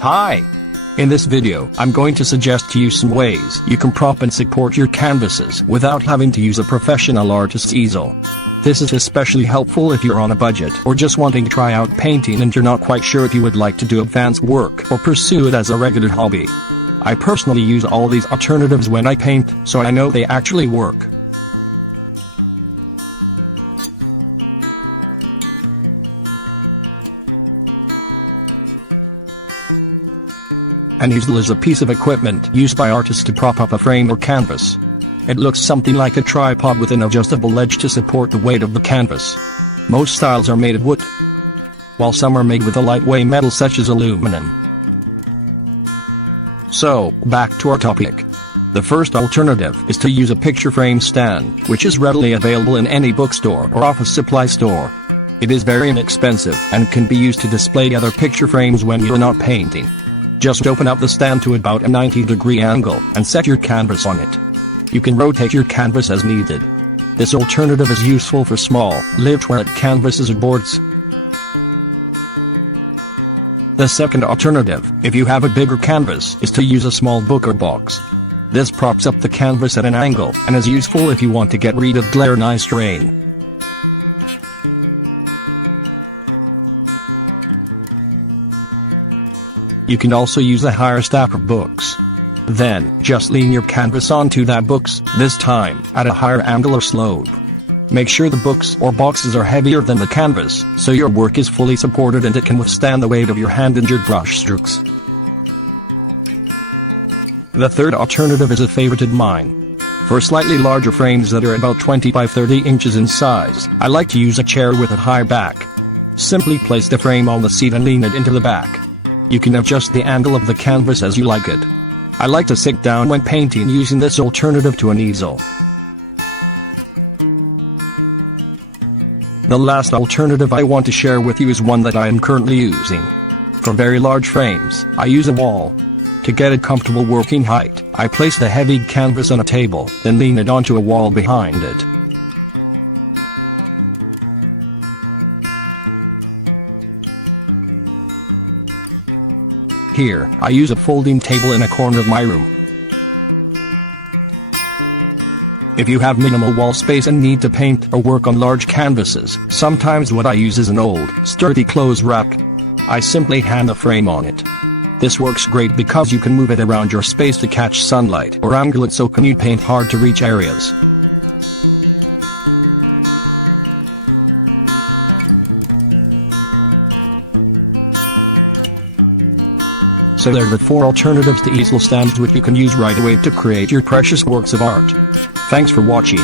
Hi! In this video, I'm going to suggest to you some ways you can prop and support your canvases without having to use a professional artist's easel. This is especially helpful if you're on a budget or just wanting to try out painting and you're not quite sure if you would like to do advanced work or pursue it as a regular hobby. I personally use all these alternatives when I paint, so I know they actually work. An easel is a piece of equipment used by artists to prop up a frame or canvas. It looks something like a tripod with an adjustable ledge to support the weight of the canvas. Most styles are made of wood, while some are made with a lightweight metal such as aluminum. So, back to our topic. The first alternative is to use a picture frame stand, which is readily available in any bookstore or office supply store. It is very inexpensive and can be used to display other picture frames when you're not painting. Just open up the stand to about a 90-degree angle and set your canvas on it. You can rotate your canvas as needed. This alternative is useful for small, live-to-wear canvases or boards. The second alternative, if you have a bigger canvas, is to use a small book or box. This props up the canvas at an angle and is useful if you want to get rid of glare and eye strain. You can also use a higher stack of books. Then, just lean your canvas onto that books, this time, at a higher angle or slope. Make sure the books or boxes are heavier than the canvas, so your work is fully supported and it can withstand the weight of your hand and your brush strokes. The third alternative is a favorite of mine. For slightly larger frames that are about 20 by 30 inches in size, I like to use a chair with a high back. Simply place the frame on the seat and lean it into the back. You can adjust the angle of the canvas as you like it. I like to sit down when painting using this alternative to an easel. The last alternative I want to share with you is one that I am currently using. For very large frames, I use a wall. To get a comfortable working height, I place the heavy canvas on a table, then lean it onto a wall behind it. Here, I use a folding table in a corner of my room. If you have minimal wall space and need to paint or work on large canvases, sometimes what I use is an old, sturdy clothes rack. I simply hang the frame on it. This works great because you can move it around your space to catch sunlight or angle it so can you paint hard to reach areas. So there are the 4 alternatives to easel stands which you can use right away to create your precious works of art. Thanks for watching.